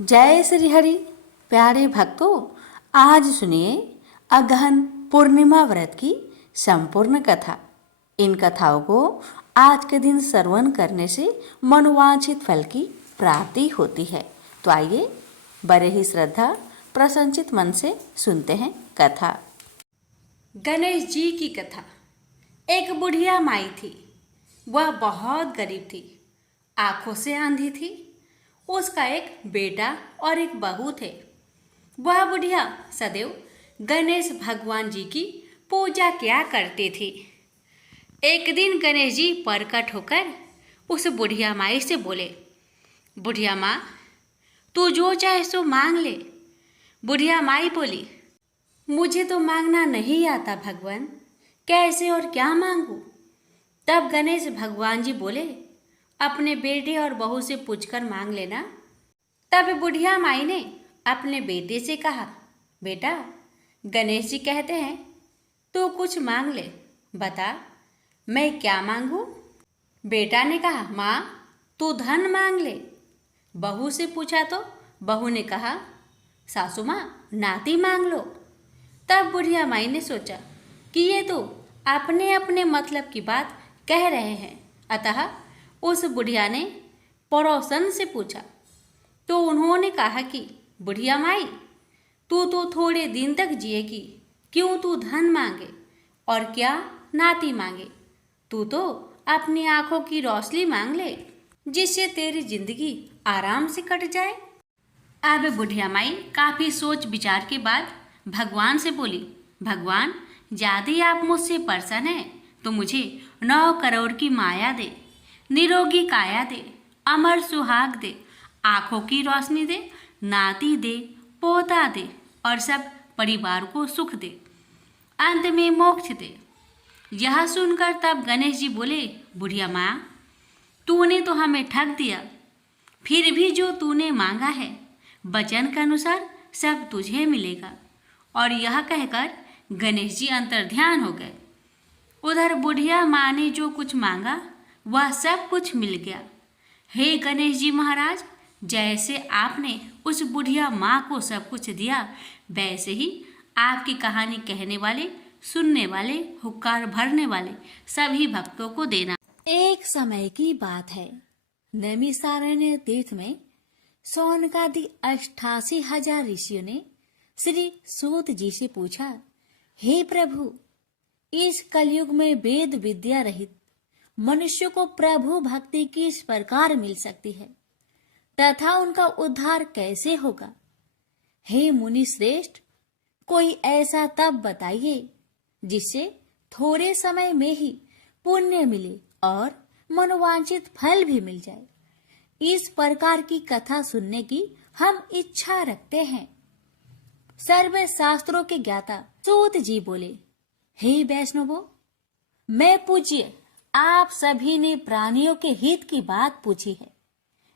जय श्री हरि। प्यारे भक्तों, आज सुनिए अगहन पूर्णिमा व्रत की संपूर्ण कथा। इन कथाओं को आज के दिन श्रवण करने से मनोवांछित फल की प्राप्ति होती है। तो आइए बड़े ही श्रद्धा प्रसन्नचित मन से सुनते हैं कथा। गणेश जी की कथा। एक बुढ़िया माई थी। वह बहुत गरीब थी, आंखों से अंधी थी। उसका एक बेटा और एक बहू थे। वह बुढ़िया सदैव गणेश भगवान जी की पूजा किया करती थी। एक दिन गणेश जी प्रकट होकर उस बुढ़िया माई से बोले, बुढ़िया माँ, तू जो चाहे सो मांग ले। बुढ़िया माई बोली, मुझे तो मांगना नहीं आता भगवान, कैसे और क्या मांगू। तब गणेश भगवान जी बोले, अपने बेटे और बहू से पूछकर मांग लेना। तब बुढ़िया माई ने अपने बेटे से कहा, बेटा, गणेश जी कहते हैं तू कुछ मांग ले, बता मैं क्या मांगू। बेटा ने कहा, माँ तू धन मांग ले। बहू से पूछा तो बहू ने कहा, सासू माँ नाती मांग लो। तब बुढ़िया माई ने सोचा कि ये तो अपने अपने मतलब की बात कह रहे हैं, अतः उस बुढ़िया ने पड़ोसन से पूछा तो उन्होंने कहा कि बुढ़िया माई, तू तो थोड़े दिन तक जिएगी, क्यों तू धन मांगे और क्या नाती मांगे। तू तो अपनी आंखों की रोशनी मांग ले, जिससे तेरी जिंदगी आराम से कट जाए। अब बुढ़िया माई काफी सोच विचार के बाद भगवान से बोली, भगवान, यदि आप मुझसे प्रसन्न हैं तो मुझे 9 करोड़ की माया दे, निरोगी काया दे, अमर सुहाग दे, आंखों की रोशनी दे, नाती दे, पोता दे और सब परिवार को सुख दे, अंत में मोक्ष दे। यह सुनकर तब गणेश जी बोले, बुढ़िया माँ, तूने तो हमें ठग दिया। फिर भी जो तूने मांगा है वचन के अनुसार सब तुझे मिलेगा। और यह कहकर गणेश जी अंतर्ध्यान हो गए। उधर बुढ़िया माँ ने जो कुछ मांगा वह सब कुछ मिल गया। हे गणेश जी महाराज, जैसे आपने उस बुढ़िया माँ को सब कुछ दिया, वैसे ही आपकी कहानी कहने वाले, सुनने वाले, हुक्कार भरने वाले सभी भक्तों को देना। एक समय की बात है, नैमिषारण्य तीर्थ में सौनकादि 88,000 ऋषियों ने श्री सूत जी से पूछा, हे प्रभु, इस कलयुग में वेद विद्या रहित मनुष्य को प्रभु भक्ति किस प्रकार मिल सकती है तथा उनका उद्धार कैसे होगा। हे मुनि श्रेष्ठ, कोई ऐसा तप बताइए जिससे थोड़े समय में ही पुण्य मिले और मनोवांछित फल भी मिल जाए। इस प्रकार की कथा सुनने की हम इच्छा रखते हैं। सर्व शास्त्रों के ज्ञाता सूत जी बोले, हे वैष्णवों, मैं पूज्य आप सभी ने प्राणियों के हित की बात पूछी है,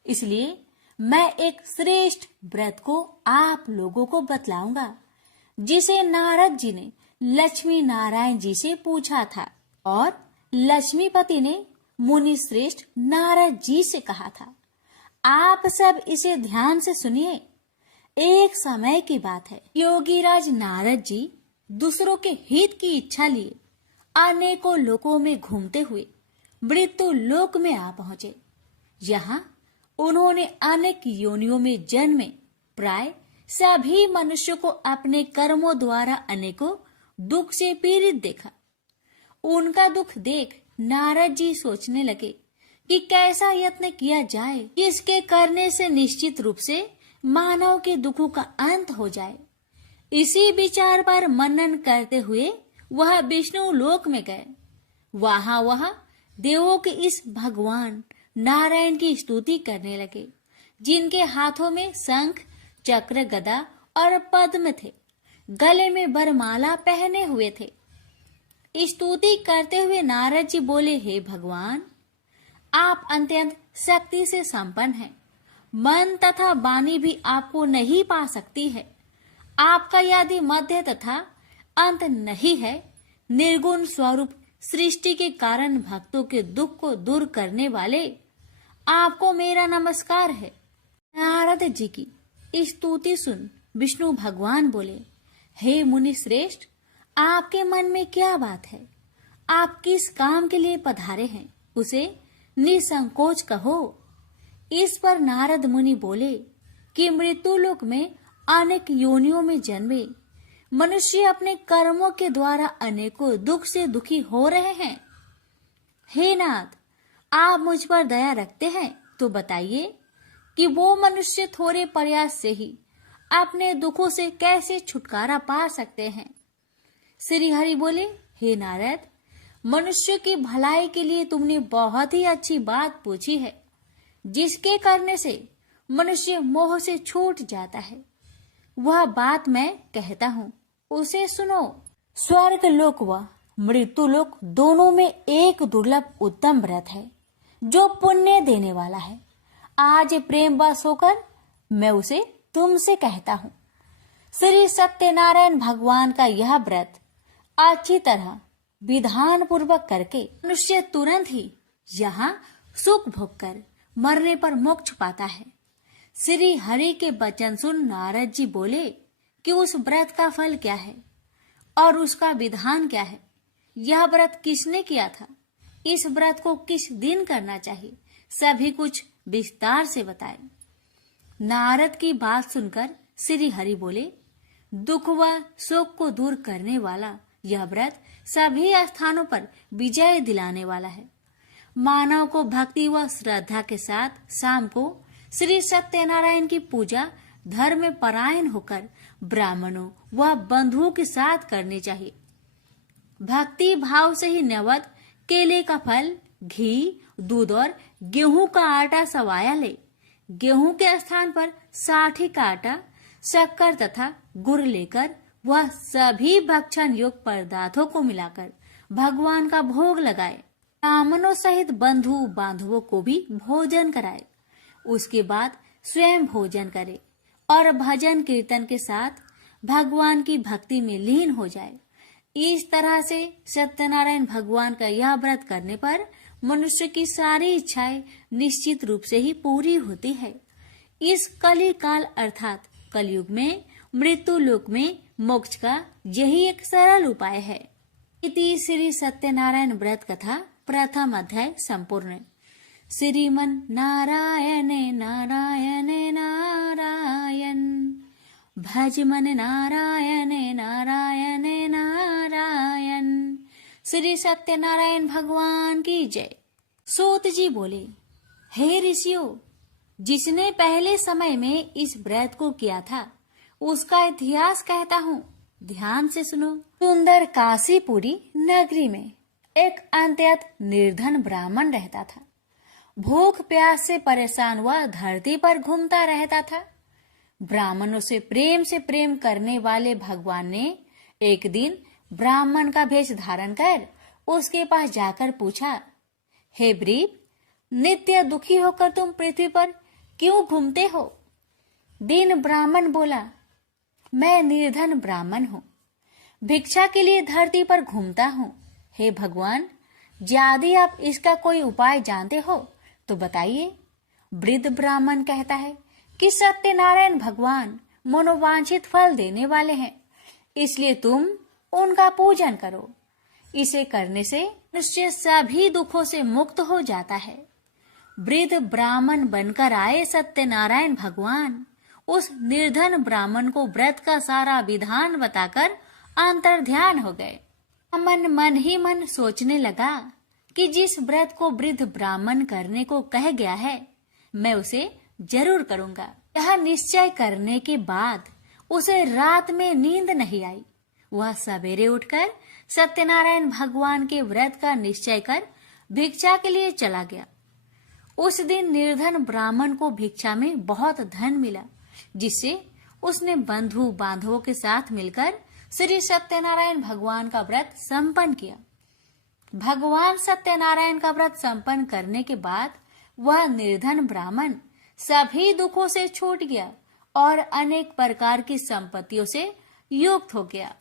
इसलिए मैं एक श्रेष्ठ व्रत को आप लोगों को बतलाऊंगा, जिसे नारद जी ने लक्ष्मी नारायण जी से पूछा था और लक्ष्मीपति ने मुनि श्रेष्ठ नारद जी से कहा था। आप सब इसे ध्यान से सुनिए। एक समय की बात है, योगीराज नारद जी दूसरों के हित की इच्छा लिए अनेकों लोकों में घूमते हुए मृत्यु लोक में आ पहुंचे। यहाँ उन्होंने अनेक योनियों में जन्मे प्राय सभी मनुष्यों को अपने कर्मों द्वारा अनेकों दुख से पीड़ित देखा। उनका दुख देख नारद जी सोचने लगे कि कैसा यत्न किया जाए, इसके करने से निश्चित रूप से मानव के दुखों का अंत हो जाए। इसी विचार पर मनन करते हुए वह विष्णु लोक में गए। वह देवों के इस भगवान नारायण की स्तुति करने लगे, जिनके हाथों में शंख, चक्र, गदा और पद्म थे, गले में वरमाला पहने हुए थे। स्तुति करते हुए नारद जी बोले, हे भगवान, आप अत्यंत शक्ति से संपन्न हैं। मन तथा वाणी भी आपको नहीं पा सकती है। आपका यदि मध्य तथा अंत नहीं है, निर्गुण स्वरूप सृष्टि के कारण भक्तों के दुख को दूर करने वाले, आपको मेरा नमस्कार है। नारद जी की स्तुति सुन विष्णु भगवान बोले, हे मुनि श्रेष्ठ, आपके मन में क्या बात है? आप किस काम के लिए पधारे हैं, उसे निसंकोच कहो। इस पर नारद मुनि बोले कि मृत्युलोक में अनेक योनियों में जन्मे मनुष्य अपने कर्मों के द्वारा अनेकों दुख से दुखी हो रहे हैं। हे नाथ, आप मुझ पर दया रखते हैं तो बताइए कि वो मनुष्य थोड़े प्रयास से ही अपने दुखों से कैसे छुटकारा पा सकते हैं। श्री हरि बोले, हे नारद, मनुष्य की भलाई के लिए तुमने बहुत ही अच्छी बात पूछी है, जिसके करने से मनुष्य मोह से छूट जाता है। वह बात मैं कहता हूँ, उसे सुनो। स्वर्ग लोक व मृत्यु लोक दोनों में एक दुर्लभ उत्तम व्रत है जो पुण्य देने वाला है। आज प्रेम वश होकर मैं उसे तुमसे कहता हूँ। श्री सत्यनारायण भगवान का यह व्रत अच्छी तरह विधान पूर्वक करके मनुष्य तुरंत ही यहाँ सुख भोग कर मरने पर मोक्ष पाता है। श्री हरि के वचन सुन नारद जी बोले कि उस व्रत का फल क्या है और उसका विधान क्या है। यह व्रत किसने किया था, इस व्रत को किस दिन करना चाहिए, सभी कुछ विस्तार से बताए। नारद की बात सुनकर श्री हरि बोले, दुख व शोक को दूर करने वाला यह व्रत सभी स्थानों पर विजय दिलाने वाला है। मानव को भक्ति व श्रद्धा के साथ शाम को श्री सत्यनारायण की पूजा धर्म में परायण होकर ब्राह्मणों व बंधुओं के साथ करनी चाहिए। भक्ति भाव से ही नैवेद्य केले का फल, घी, दूध और गेहूं का आटा सवाया ले। गेहूं के स्थान पर साठी का आटा, शक्कर तथा गुड़ लेकर वह सभी भक्षण योग्य पदार्थों को मिलाकर भगवान का भोग लगाए। ब्राह्मणों सहित बंधु बांधवों को भी भोजन कराए। उसके बाद स्वयं भोजन करे और भजन कीर्तन के साथ भगवान की भक्ति में लीन हो जाए। इस तरह से सत्यनारायण भगवान का यह व्रत करने पर मनुष्य की सारी इच्छाएं निश्चित रूप से ही पूरी होती है। इस कली काल अर्थात कलयुग में मृत्यु लोक में मोक्ष का यही एक सरल उपाय है। इति श्री सत्यनारायण व्रत कथा प्रथम अध्याय संपूर्ण। श्रीमन नारायण नारायण नारायण, भज मन नारायण नारायण नारायण। श्री सत्यनारायण भगवान की जय। सूत जी बोले, हे ऋषियों, जिसने पहले समय में इस व्रत को किया था उसका इतिहास कहता हूँ, ध्यान से सुनो। सुंदर काशीपुरी नगरी में एक अत्यंत निर्धन ब्राह्मण रहता था। भूख प्यास से परेशान हुआ धरती पर घूमता रहता था। ब्राह्मणों से प्रेम करने वाले भगवान ने एक दिन ब्राह्मण का भेष धारण कर उसके पास जाकर पूछा, हे ब्रीप, नित्य दुखी होकर तुम पृथ्वी पर क्यों घूमते हो? दीन ब्राह्मण बोला, मैं निर्धन ब्राह्मण हूँ, भिक्षा के लिए धरती पर घूमता हूँ। हे भगवान, यदि आप इसका कोई उपाय जानते हो तो बताइए। वृद्ध ब्राह्मण कहता है कि सत्यनारायण भगवान मनोवांछित फल देने वाले हैं, इसलिए तुम उनका पूजन करो। इसे करने से मनुष्य सभी दुखों से मुक्त हो जाता है। वृद्ध ब्राह्मण बनकर आए सत्यनारायण भगवान उस निर्धन ब्राह्मण को व्रत का सारा विधान बताकर अंतर्ध्यान हो गए। मन ही मन सोचने लगा कि जिस व्रत को वृद्ध ब्राह्मण करने को कह गया है मैं उसे जरूर करूंगा। यह निश्चय करने के बाद उसे रात में नींद नहीं आई। वह सवेरे उठकर सत्यनारायण भगवान के व्रत का निश्चय कर भिक्षा के लिए चला गया। उस दिन निर्धन ब्राह्मण को भिक्षा में बहुत धन मिला, जिससे उसने बंधु बांधवों के साथ मिलकर श्री सत्यनारायण भगवान का व्रत संपन्न किया। भगवान सत्यनारायण का व्रत संपन्न करने के बाद वह निर्धन ब्राह्मण सभी दुखों से छूट गया और अनेक प्रकार की संपत्तियों से युक्त हो गया।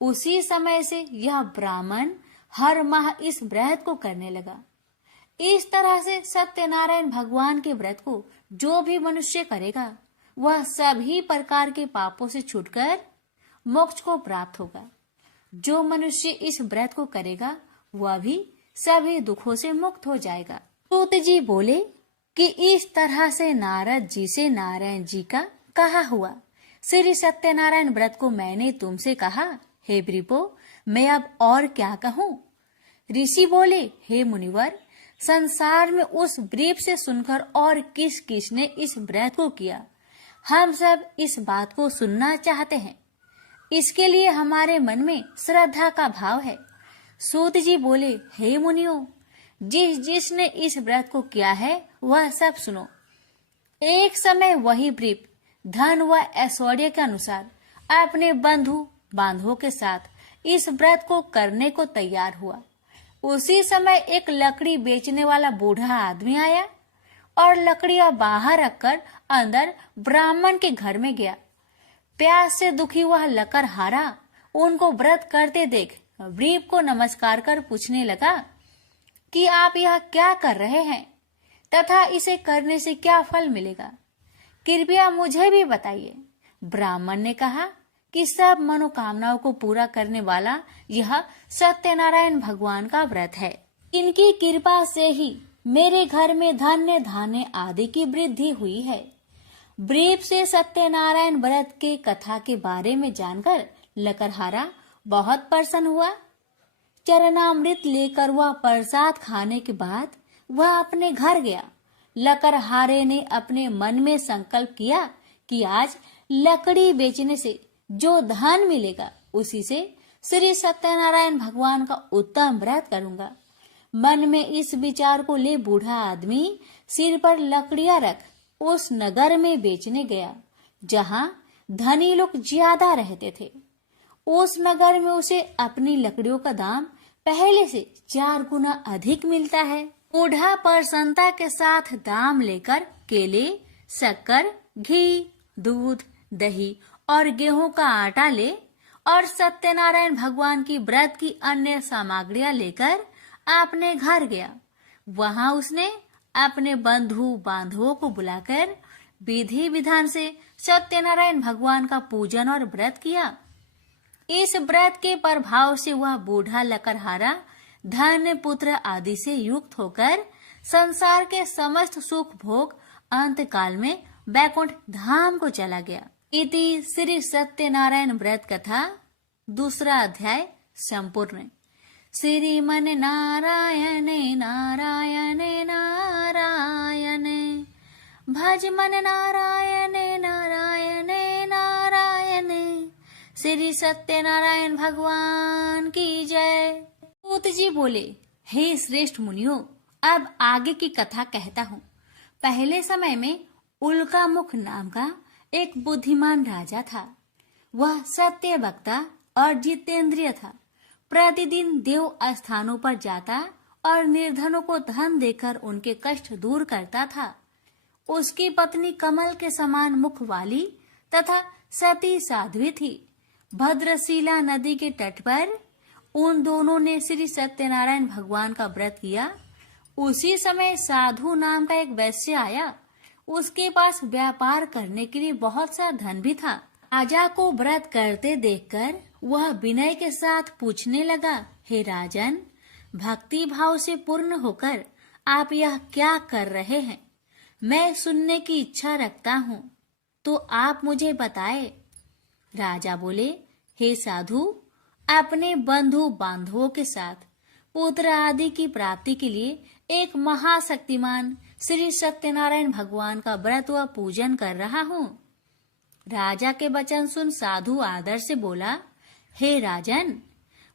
उसी समय से यह ब्राह्मण हर माह इस व्रत को करने लगा। इस तरह से सत्यनारायण भगवान के व्रत को जो भी मनुष्य करेगा वह सभी प्रकार के पापों से छूटकर मोक्ष को प्राप्त होगा। जो मनुष्य इस व्रत को करेगा वह भी सभी दुखों से मुक्त हो जाएगा। सूत जी बोले कि इस तरह से नारद जी से नारायण जी का कहा हुआ श्री सत्यनारायण व्रत को मैंने तुमसे कहा। हे वृपो, मैं अब और क्या कहूँ? ऋषि बोले, हे मुनिवर, संसार में उस व्रीप से सुनकर और किस किस ने इस व्रत को किया, हम सब इस बात को सुनना चाहते हैं। इसके लिए हमारे मन में श्रद्धा का भाव है। सूत जी बोले, हे मुनियों, जिसने इस व्रत को किया है वह सब सुनो। एक समय वही व्रीप धन व ऐश्वर्य के अनुसार अपने बंधु बांधवों के साथ इस व्रत को करने को तैयार हुआ। उसी समय एक लकड़ी बेचने वाला बूढ़ा आदमी आया और लकड़ियां बाहर रखकर अंदर ब्राह्मण के घर में गया। प्यास से दुखी वह लकड़हारा उनको व्रत करते देख व्रीप को नमस्कार कर पूछने लगा कि आप यह क्या कर रहे हैं तथा इसे करने से क्या फल मिलेगा, कृपया मुझे भी बताइए। ब्राह्मण ने कहा कि सब मनोकामनाओं को पूरा करने वाला यह सत्यनारायण भगवान का व्रत है। इनकी कृपा से ही मेरे घर में धन्य धान्य आदि की वृद्धि हुई है। व्रीप से सत्यनारायण व्रत के कथा के बारे में जानकर लकड़हारा बहुत प्रसन्न हुआ। चरणामृत लेकर वह प्रसाद खाने के बाद वह अपने घर गया। लकड़हारे ने अपने मन में संकल्प किया कि आज लकड़ी बेचने से जो धन मिलेगा उसी से श्री सत्यनारायण भगवान का उत्तम व्रत करूंगा। मन में इस विचार को ले बूढ़ा आदमी सिर पर लकड़ियां रख उस नगर में बेचने गया जहां धनी लोग ज्यादा रहते थे। उस नगर में उसे अपनी लकड़ियों का दाम पहले से 4 गुना अधिक मिलता है। बूढ़ा प्रसन्नता के साथ दाम लेकर केले, शक्कर, घी, दूध, दही और गेहूं का आटा ले और सत्यनारायण भगवान की व्रत की अन्य सामग्रियां लेकर अपने घर गया। वहां उसने अपने बंधु बांधवों को बुलाकर विधि विधान से सत्यनारायण भगवान का पूजन और व्रत किया। इस व्रत के प्रभाव से वह बूढ़ा लकड़हारा धन पुत्र आदि से युक्त होकर संसार के समस्त सुख भोग अंत काल में वैकुंठ धाम को चला गया। इति श्री सत्यनारायण व्रत कथा 2 अध्याय संपूर्ण। श्रीमन नारायण नारायण नारायण भज मन नारायण नारायण नारायण। श्री सत्यनारायण भगवान की जय। सूत जी बोले, हे श्रेष्ठ मुनियों, अब आगे की कथा कहता हूँ। पहले समय में उल्कामुख नाम का एक बुद्धिमान राजा था। वह सत्य वक्ता और जितेंद्रिय था। प्रतिदिन देव स्थानों पर जाता और निर्धनों को धन देकर उनके कष्ट दूर करता था। उसकी पत्नी कमल के समान मुख वाली तथा सती साध्वी थी। भद्रशिला नदी के तट पर उन दोनों ने श्री सत्यनारायण भगवान का व्रत किया। उसी समय साधु नाम का एक वैश्य आया। उसके पास व्यापार करने के लिए बहुत सा धन भी था। राजा को व्रत करते देखकर वह विनय के साथ पूछने लगा, हे राजन, भक्ति भाव से पूर्ण होकर आप यह क्या कर रहे हैं? मैं सुनने की इच्छा रखता हूँ, तो आप मुझे बताए। राजा बोले, हे साधु, अपने बंधु बांधवों के साथ पुत्र आदि की प्राप्ति के लिए एक महाशक्तिमान श्री सत्यनारायण भगवान का व्रत व पूजन कर रहा हूँ। राजा के वचन सुन साधु आदर से बोला, हे राजन,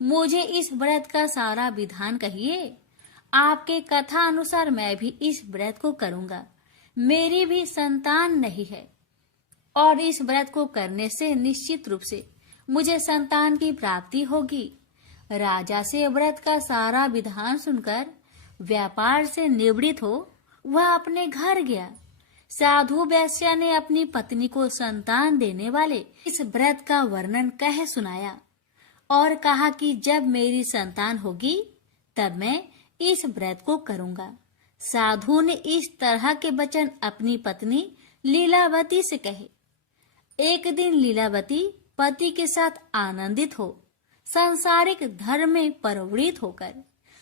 मुझे इस व्रत का सारा विधान कहिए। आपके कथा अनुसार मैं भी इस व्रत को करूँगा। मेरी भी संतान नहीं है और इस व्रत को करने से निश्चित रूप से मुझे संतान की प्राप्ति होगी। राजा से व्रत का सारा विधान सुनकर व्यापार से निवृत्त हो वह अपने घर गया। साधु वैश्य ने अपनी पत्नी को संतान देने वाले इस व्रत का वर्णन कह सुनाया और कहा कि जब मेरी संतान होगी तब मैं इस व्रत को करूंगा। साधु ने इस तरह के वचन अपनी पत्नी लीलावती से कहे। एक दिन लीलावती पति के साथ आनंदित हो सांसारिक धर्म में प्रवृत्त होकर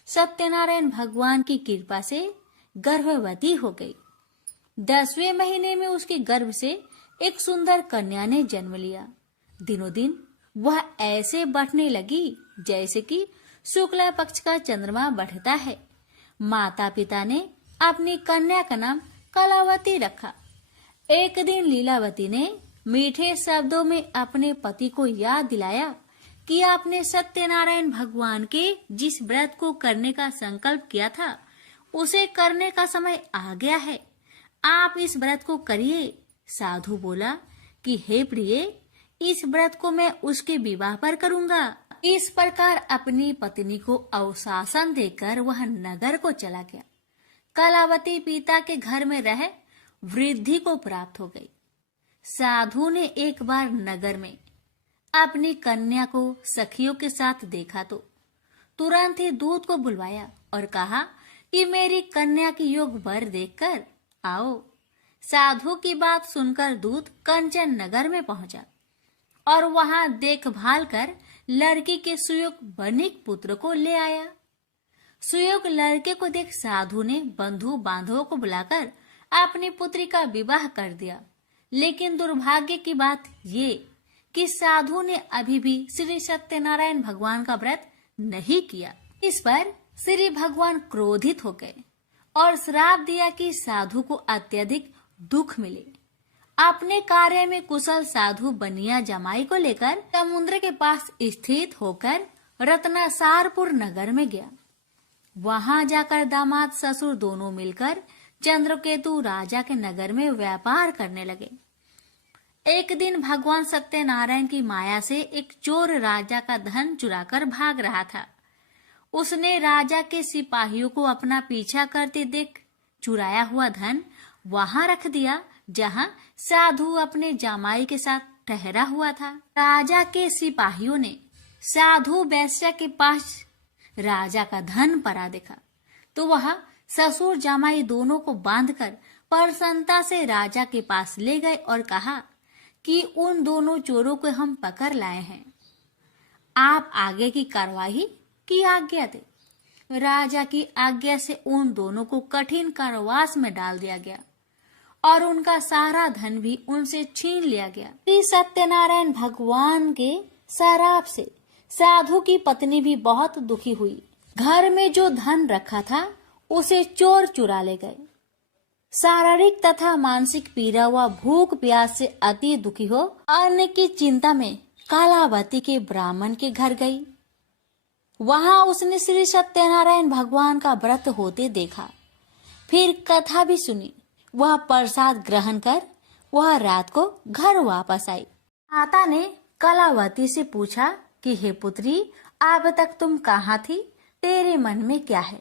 सत्यनारायण भगवान की कृपा से गर्भवती हो गई। 10वें महीने में उसके गर्भ से एक सुंदर कन्या ने जन्म लिया। दिनों दिन वह ऐसे बढ़ने लगी जैसे कि शुक्ला पक्ष का चंद्रमा बढ़ता है। माता पिता ने अपनी कन्या का नाम कलावती रखा। एक दिन लीलावती ने मीठे शब्दों में अपने पति को याद दिलाया कि आपने सत्यनारायण भगवान के जिस व्रत को करने का संकल्प किया था उसे करने का समय आ गया है, आप इस व्रत को करिए। साधु बोला कि हे प्रिय, इस व्रत को मैं उसके विवाह पर करूंगा। इस प्रकार अपनी पत्नी को अवशासन देकर वह नगर को चला गया। कलावती पिता के घर में रह वृद्धि को प्राप्त हो गई। साधु ने एक बार नगर में अपनी कन्या को सखियों के साथ देखा तो तुरंत ही दूत को बुलवाया और कहा कि मेरी कन्या की योग वर देखकर आओ। साधु की बात सुनकर दूत कंचन नगर में पहुंचा और वहां देखभाल कर लड़की के सुयोग बनिक पुत्र को ले आया। सुयोग लड़के को देख साधु ने बंधु बांधवों को बुलाकर अपनी पुत्री का विवाह कर दिया। लेकिन दुर्भाग्य की बात ये कि साधु ने अभी भी श्री सत्यनारायण भगवान का व्रत नहीं किया। इस पर श्री भगवान क्रोधित हो गए और श्राप दिया कि साधु को अत्यधिक दुख मिले। अपने कार्य में कुशल साधु बनिया जमाई को लेकर समुद्र के पास स्थित होकर रत्नासारपुर नगर में गया। वहां जाकर दामाद ससुर दोनों मिलकर चंद्रकेतु राजा के नगर में व्यापार करने लगे। एक दिन भगवान सत्यनारायण की माया से एक चोर राजा का धन चुराकर भाग रहा था। उसने राजा के सिपाहियों को अपना पीछा करते देख चुराया हुआ धन वहां रख दिया जहां साधु अपने जामाई के साथ ठहरा हुआ था। राजा के सिपाहियों ने साधु वैश्य के पास राजा का धन पड़ा देखा तो वह ससुर जामाई दोनों को बांधकर प्रसन्नता से राजा के पास ले गए और कहा कि उन दोनों चोरों को हम पकड़ लाए हैं, आप आगे की कार्रवाई की आज्ञा दे। राजा की आज्ञा से उन दोनों को कठिन कारावास में डाल दिया गया और उनका सारा धन भी उनसे छीन लिया गया। श्री सत्यनारायण भगवान के श्राप से साधु की पत्नी भी बहुत दुखी हुई। घर में जो धन रखा था उसे चोर चुरा ले गए। शारीरिक तथा मानसिक पीड़ा व भूख प्यास से अति दुखी हो अन्न की चिंता में कालावती के ब्राह्मण के घर गई। वहां उसने श्री सत्यनारायण भगवान का व्रत होते देखा। फिर कथा भी सुनी। वह प्रसाद ग्रहण कर वह रात को घर वापस आई। माता ने कलावती से पूछा कि हे पुत्री, अब तक तुम कहाँ थी, तेरे मन में क्या है?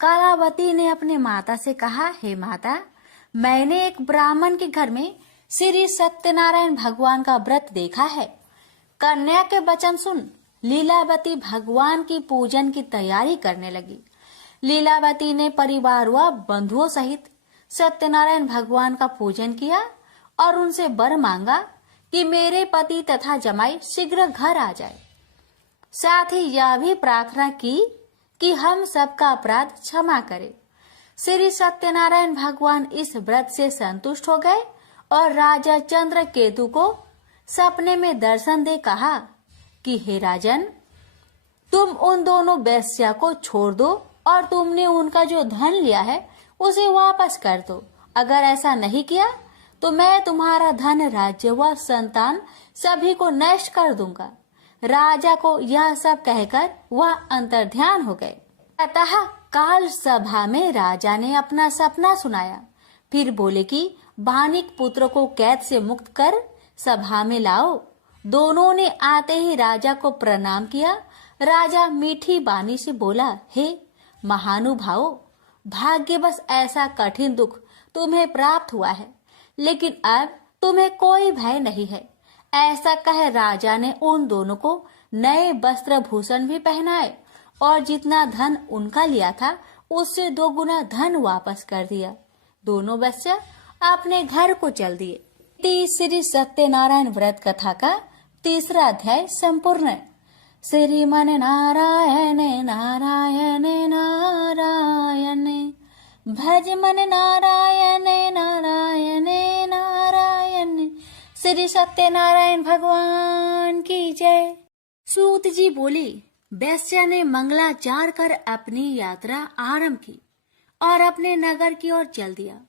कलावती ने अपने माता से कहा, हे माता, मैंने एक ब्राह्मण के घर में श्री सत्यनारायण भगवान का व्रत देखा है। कन्या के वचन सुन लीलावती भगवान की पूजन की तैयारी करने लगी। लीलावती ने परिवार व बंधुओं सहित सत्यनारायण भगवान का पूजन किया और उनसे वर मांगा कि मेरे पति तथा जमाई शीघ्र घर आ जाए। साथ ही यह भी प्रार्थना की कि हम सबका अपराध क्षमा करे। श्री सत्यनारायण भगवान इस व्रत से संतुष्ट हो गए और राजा चंद्रकेतु को सपने में दर्शन दे कहा कि हे राजन, तुम उन दोनों वेश्या को छोड़ दो और तुमने उनका जो धन लिया है उसे वापस कर दो। अगर ऐसा नहीं किया तो मैं तुम्हारा धन, राज्य व संतान सभी को नष्ट कर दूंगा। राजा को यह सब कहकर वह अंतर्ध्यान हो गए। अतः काल सभा में राजा ने अपना सपना सुनाया। फिर बोले कि बानिक पुत्र को कैद से मुक्त कर सभा में लाओ। दोनों ने आते ही राजा को प्रणाम किया। राजा मीठी बानी से बोला, हे महानुभावों, भाग्यवश ऐसा कठिन दुख तुम्हें प्राप्त हुआ है, लेकिन अब तुम्हें कोई भय नहीं है। ऐसा कह राजा ने उन दोनों को नए वस्त्र भूषण भी पहनाए और जितना धन उनका लिया था उससे 2 गुना धन वापस कर दिया। दोनों वेश्या अपने घर को चल दिए। श्री सत्यनारायण व्रत कथा का 3रा अध्याय संपूर्ण। श्रीमन नारायण नारायण नारायण, भज मन नारायण नारायण नारायण। श्री सत्यनारायण भगवान की जय। सूत जी बोले, वैश्य ने मंगलाचार कर अपनी यात्रा आरंभ की और अपने नगर की ओर चल दिया।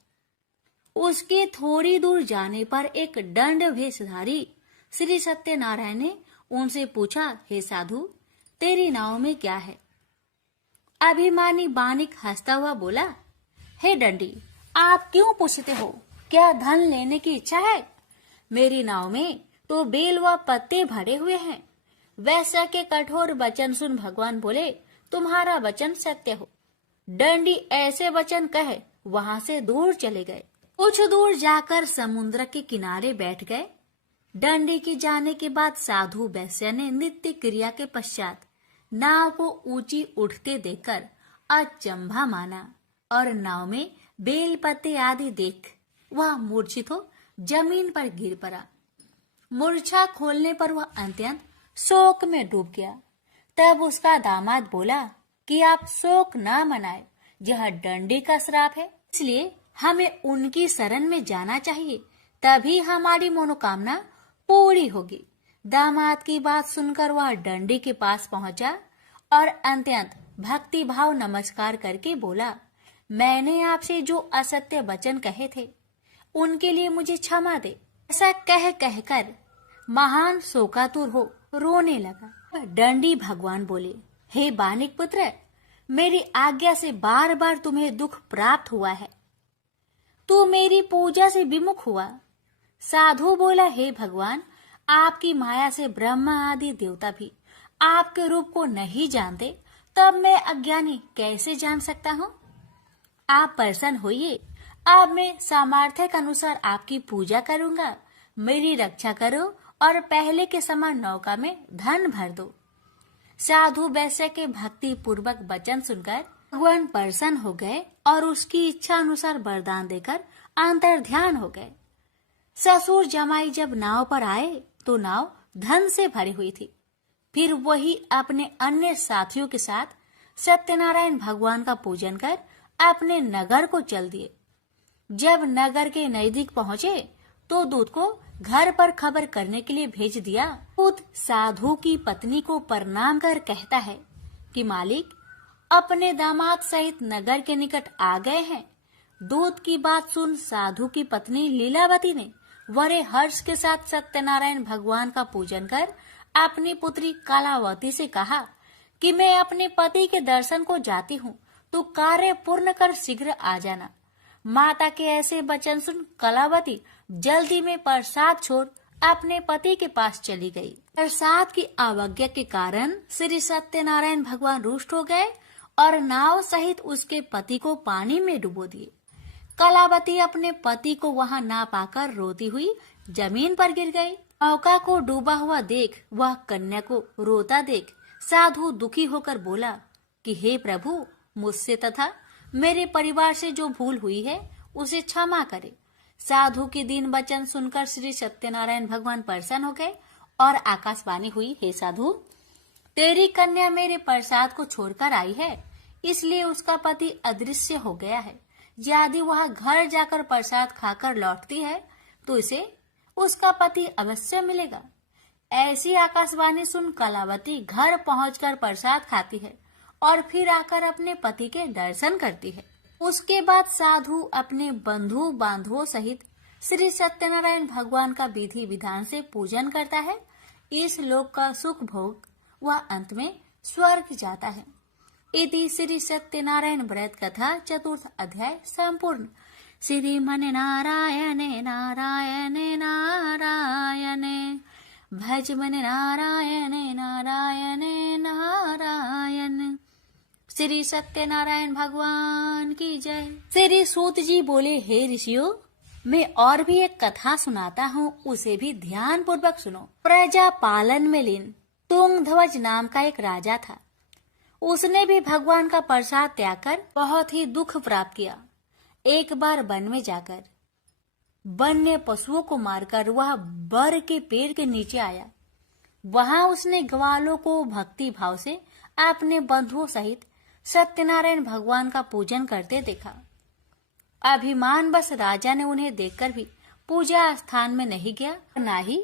उसके थोड़ी दूर जाने पर एक दंड भेषधारी श्री सत्यनारायण ने उनसे पूछा, हे साधु, तेरी नाव में क्या है? अभिमानी बानिक हंसता हुआ बोला, हे दंडी, आप क्यों पूछते हो? क्या धन लेने की इच्छा है? मेरी नाव में तो बेल व पत्ते भरे हुए हैं। वैश्य के कठोर वचन सुन भगवान बोले, तुम्हारा वचन सत्य हो। दंडी ऐसे वचन कहे वहां से दूर चले गए। कुछ दूर जाकर समुद्र के किनारे बैठ गए। दंडी के जाने के बाद साधु वैश्य ने नित्य क्रिया के पश्चात नाव को ऊंची उठते देखकर अचंभा माना और नाव में बेल पत्ते आदि देख वह मूर्छित हो जमीन पर गिर पड़ा। मूर्छा खोलने पर वह अत्यंत शोक में डूब गया। तब उसका दामाद बोला कि आप शोक न मनाए, यह दंडी का श्राप है, इसलिए हमें उनकी शरण में जाना चाहिए, तभी हमारी मनोकामना पूरी होगी। दामाद की बात सुनकर वह दंडी के पास पहुंचा और अत्यंत भक्ति भाव नमस्कार करके बोला, मैंने आपसे जो असत्य वचन कहे थे उनके लिए मुझे क्षमा दे। ऐसा कहकर महान शोकातुर हो रोने लगा। दंडी भगवान बोले, हे बानिक पुत्र, मेरी आज्ञा से बार बार तुम्हें दुख प्राप्त हुआ है, तू मेरी पूजा से विमुख हुआ। साधु बोला, हे भगवान, आपकी माया से ब्रह्मा आदि देवता भी आपके रूप को नहीं जानते, तब मैं अज्ञानी कैसे जान सकता हूँ? आप प्रसन्न होइए, अब मैं सामर्थ्य के अनुसार आपकी पूजा करूंगा। मेरी रक्षा करो और पहले के समान नौका में धन भर दो। साधु वैश्य के भक्ति पूर्वक वचन सुनकर भगवान प्रसन्न हो गए और उसकी इच्छा अनुसार वरदान देकर अंतर ध्यान हो गए। ससुर जमाई जब नाव पर आए तो नाव धन से भरी हुई थी। फिर वही अपने अन्य साथियों के साथ सत्यनारायण भगवान का पूजन कर अपने नगर को चल दिए। जब नगर के नजदीक पहुंचे तो दूत को घर पर खबर करने के लिए भेज दिया। दूत साधु की पत्नी को प्रणाम कर कहता है कि मालिक अपने दामाद सहित नगर के निकट आ गए हैं। दूत की बात सुन साधु की पत्नी लीलावती ने बड़े हर्ष के साथ सत्यनारायण भगवान का पूजन कर अपनी पुत्री कलावती से कहा कि मैं अपने पति के दर्शन को जाती हूँ, तो कार्य पूर्ण कर शीघ्र आ जाना। माता के ऐसे वचन सुन कलावती जल्दी में प्रसाद छोड़ अपने पति के पास चली गई। प्रसाद की अवज्ञा के कारण श्री सत्यनारायण भगवान रुष्ट हो गए और नाव सहित उसके पति को पानी में डुबो दिए। कलावती अपने पति को वहां ना पाकर रोती हुई जमीन पर गिर गई। नौका को डूबा हुआ देख वह कन्या को रोता देख साधु दुखी होकर बोला कि हे प्रभु, मुझसे तथा मेरे परिवार से जो भूल हुई है उसे क्षमा करे। साधु के दीन वचन सुनकर श्री सत्यनारायण भगवान प्रसन्न हो गए और आकाशवाणी हुई, हे साधु, तेरी कन्या मेरे प्रसाद को छोड़कर आई है, इसलिए उसका पति अदृश्य हो गया है। यदि वह घर जाकर प्रसाद खाकर लौटती है तो इसे उसका पति अवश्य मिलेगा। ऐसी आकाशवाणी सुन कलावती घर पहुंचकर प्रसाद खाती है और फिर आकर अपने पति के दर्शन करती है। उसके बाद साधु अपने बंधु बांधवों सहित श्री सत्यनारायण भगवान का विधि विधान से पूजन करता है। इस लोक का सुख भोग वह अंत में स्वर्ग जाता है। इति श्री सत्यनारायण व्रत कथा 4th अध्याय संपूर्ण। श्रीमन नारायण नारायण नारायण, भज मन नारायण नारायण नारायण। श्री सत्यनारायण भगवान की जय। श्री सूत जी बोले, हे ऋषियों, मैं और भी एक कथा सुनाता हूँ, उसे भी ध्यान पूर्वक सुनो। प्रजा पालन में लीन तुंगध्वज नाम का एक राजा था। उसने भी भगवान का प्रसाद त्याग कर बहुत ही दुख प्राप्त किया। एक बार वन में जाकर वन्य पशुओं को मारकर वह बर के पेड़ के नीचे आया। वहां उसने ग्वालों को भक्ति भाव से अपने बंधुओं सहित सत्यनारायण भगवान का पूजन करते देखा। अभिमान बस राजा ने उन्हें देखकर भी पूजा स्थान में नहीं गया, ना ही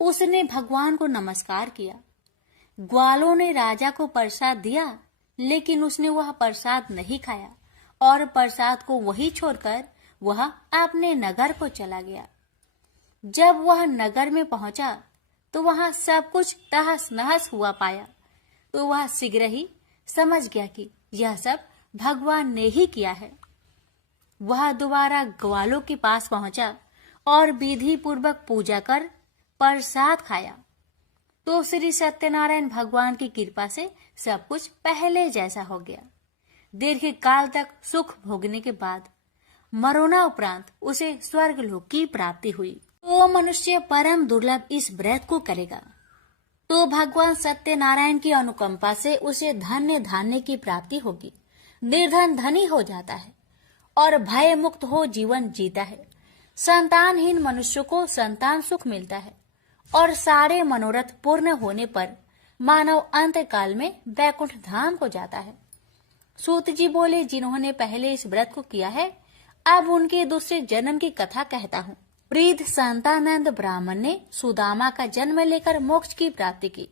उसने भगवान को नमस्कार किया। ग्वालों ने राजा को प्रसाद दिया, लेकिन उसने वह प्रसाद नहीं खाया और प्रसाद को वहीं छोड़कर वह अपने नगर को चला गया। जब वह नगर में पहुंचा तो वहां सब कुछ तहस नहस हुआ पाया, तो वह शीघ्र ही समझ गया कि यह सब भगवान ने ही किया है। वह दोबारा ग्वालों के पास पहुंचा और विधि पूर्वक पूजा कर प्रसाद खाया, तो श्री सत्यनारायण भगवान की कृपा से सब कुछ पहले जैसा हो गया। दीर्घ काल तक सुख भोगने के बाद मरोना उपरांत उसे स्वर्ग लोक की प्राप्ति हुई। तो मनुष्य परम दुर्लभ इस व्रत को करेगा तो भगवान सत्यनारायण की अनुकंपा से उसे धन्य धान्य की प्राप्ति होगी। निर्धन धनी हो जाता है और भय मुक्त हो जीवन जीता है। संतानहीन मनुष्य को संतान सुख मिलता है और सारे मनोरथ पूर्ण होने पर मानव अंत काल में वैकुंठ धाम को जाता है। सूत जी बोले, जिन्होंने पहले इस व्रत को किया है, अब उनके दूसरे जन्म की कथा कहता हूँ। वृद्ध संतानंद ब्राह्मण ने सुदामा का जन्म लेकर मोक्ष की प्राप्ति की।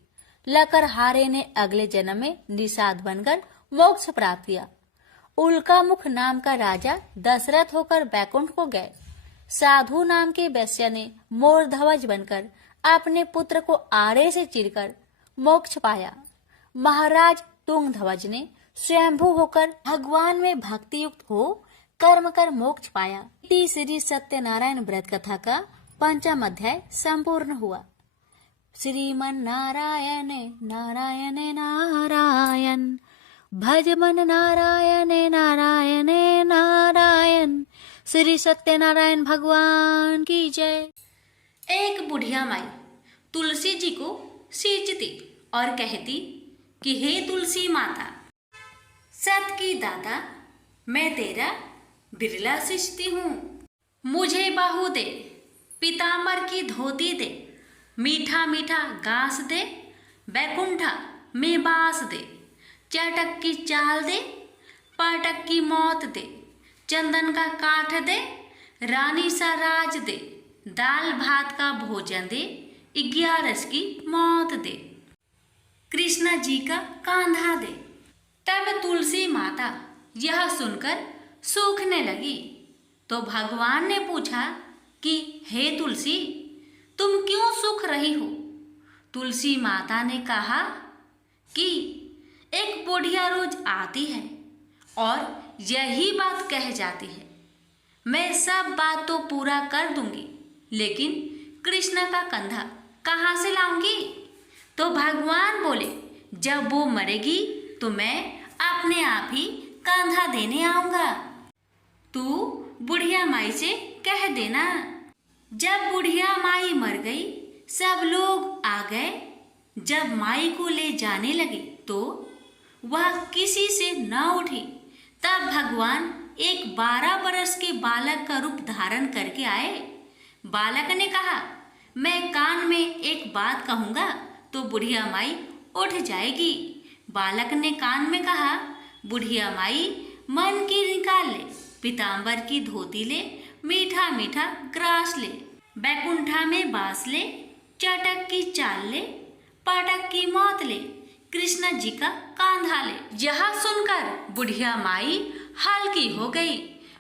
लकरहारे ने अगले जन्म में निषाद बनकर मोक्ष प्राप्त किया। उल्का मुख नाम का राजा दशरथ होकर बैकुंठ को गए। साधु नाम के वैश्य ने मोर ध्वज बनकर अपने पुत्र को आरे से चीरकर मोक्ष पाया। महाराज तुंग ध्वज ने स्वयंभू होकर भगवान में भक्ति युक्त हो कर्म कर मोक्ष पाया। श्री सत्यनारायण व्रत कथा का 5वां अध्याय संपूर्ण हुआ। श्रीमन नारायण नारायण नारायण, भज मन नारायण नारायण नारायण। श्री सत्यनारायण भगवान की जय। एक बुढ़िया माई तुलसी जी को सींचती और कहती कि हे तुलसी माता, सत की दाता, मैं तेरा बिरला सिंचती हूँ। मुझे बाहु दे, पीताम्बर की धोती दे, मीठा मीठा घास दे, बैकुंठा में बास दे, चटक की चाल दे, पाटक की मौत दे, चंदन का काठ दे, रानी सा राज दे, दाल भात का भोजन दे, 11 की मौत दे, कृष्णा जी का कांधा दे। तब तुलसी माता यह सुनकर सूखने लगी, तो भगवान ने पूछा कि हे तुलसी, तुम क्यों सूख रही हो? तुलसी माता ने कहा कि एक बुढ़िया रोज आती है और यही बात कह जाती है, मैं सब बात तो पूरा कर दूंगी, लेकिन कृष्ण का कंधा कहाँ से लाऊंगी? तो भगवान बोले, जब वो मरेगी तो मैं अपने आप ही कंधा देने आऊंगा। तू बुढ़िया माई से कह देना। जब बुढ़िया माई मर गई, सब लोग आ गए। जब माई को ले जाने लगे तो वह किसी से न उठी। तब भगवान एक 12 बरस के बालक का रूप धारण करके आए। बालक ने कहा, मैं कान में एक बात कहूँगा तो बुढ़िया माई उठ जाएगी। बालक ने कान में कहा, बुढ़िया माई मन की निकाल ले, पीताम्बर की धोती ले, मीठा मीठा ग्रास ले, बैकुंठा में बास ले, चटक की चाल ले, पाटक की मौत ले, कृष्ण जी का कांधा ले। यह सुनकर बुढ़िया माई हल्की हो गई।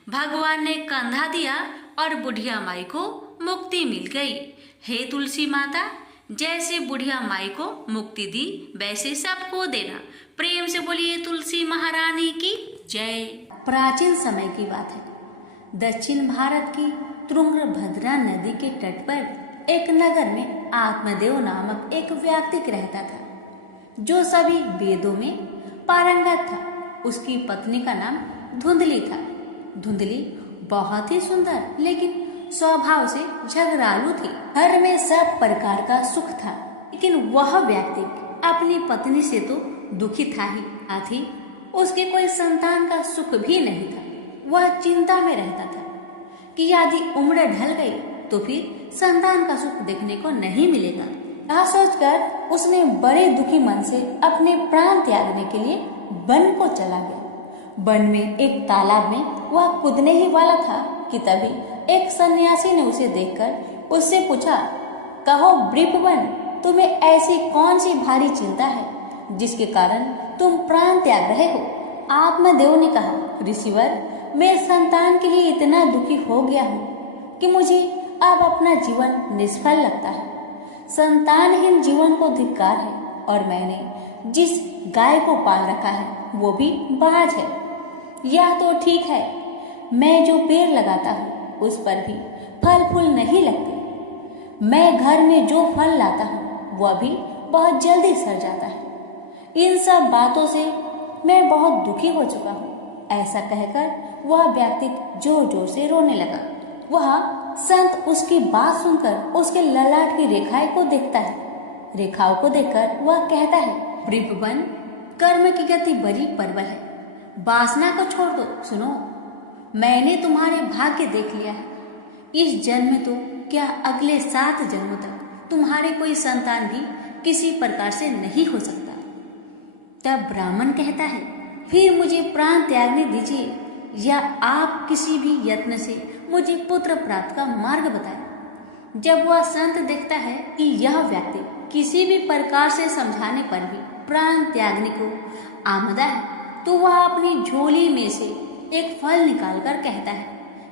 भगवान ने कंधा दिया और बुढ़िया माई को मुक्ति मिल गई। हे तुलसी माता, जैसे बुढ़िया माई को मुक्ति दी वैसे सबको देना। प्रेम से बोलिए तुलसी महारानी की जय। प्राचीन समय की बात है। दक्षिण भारत की तुंगभद्रा नदी के तट पर एक नगर में आत्मदेव नामक एक व्यक्ति रहता था, जो सभी वेदों में पारंगत था। उसकी पत्नी का नाम धुंधली था। धुंधली बहुत ही सुंदर लेकिन स्वभाव से झगड़ालू थी। घर में सब प्रकार का सुख था, लेकिन वह व्यक्ति अपनी पत्नी से तो दुखी था ही, साथ ही उसके कोई संतान का सुख भी नहीं था। वह चिंता में रहता था कि यदि उम्र ढल गई तो फिर संतान का सुख देखने को नहीं मिलेगा। यह सोचकर उसने बड़े दुखी मन से अपने प्राण त्यागने के लिए वन को चला गया। वन में एक तालाब में वह कूदने ही वाला था कि तभी एक सन्यासी ने उसे देखकर उससे पूछा, कहो वृपवन, तुम्हें ऐसी कौन सी भारी चिंता है जिसके कारण तुम प्राण त्याग रहे हो? आत्मदेव ने कहा, ऋषिवर, मैं संतान के लिए इतना दुखी हो गया हूँ कि मुझे अब अपना जीवन निष्फल लगता है। संतानहीन जीवन को धिक्कार है और मैंने जिस गाय को पाल रखा है वो भी बाज है। यह तो ठीक है, मैं जो पेड़ लगाता हूँ उस पर भी फल फूल नहीं लगते। मैं घर में जो फल लाता हूँ वह भी बहुत जल्दी सड़ जाता है। इन सब बातों से मैं बहुत दुखी हो चुका हूँ। ऐसा कहकर वह व्यक्ति जोर जोर से रोने लगा। वह संत उसकी बात सुनकर उसके ललाट की रेखाएं को देखता है। रेखाओं को देखकर वह कहता है, वृपवन, कर्म की गति बड़ी प्रबल है, वासना को छोड़ दो। सुनो, मैंने तुम्हारे भाग्य देख लिया है। इस जन्म में तो क्या अगले 7 जन्मों तक तुम्हारे कोई संतान भी किसी प्रकार से नहीं हो सकता। तब ब्राह्मण कहता है, फिर मुझे प्राण त्यागने दीजिए या आप किसी भी यत्न से मुझे पुत्र प्राप्त का मार्ग बताएं। जब वह संत देखता है कि यह व्यक्ति किसी भी प्रकार से समझाने पर भी प्राण त्यागने को आमदा है, तो वह अपनी झोली में से एक फल निकालकर कहता है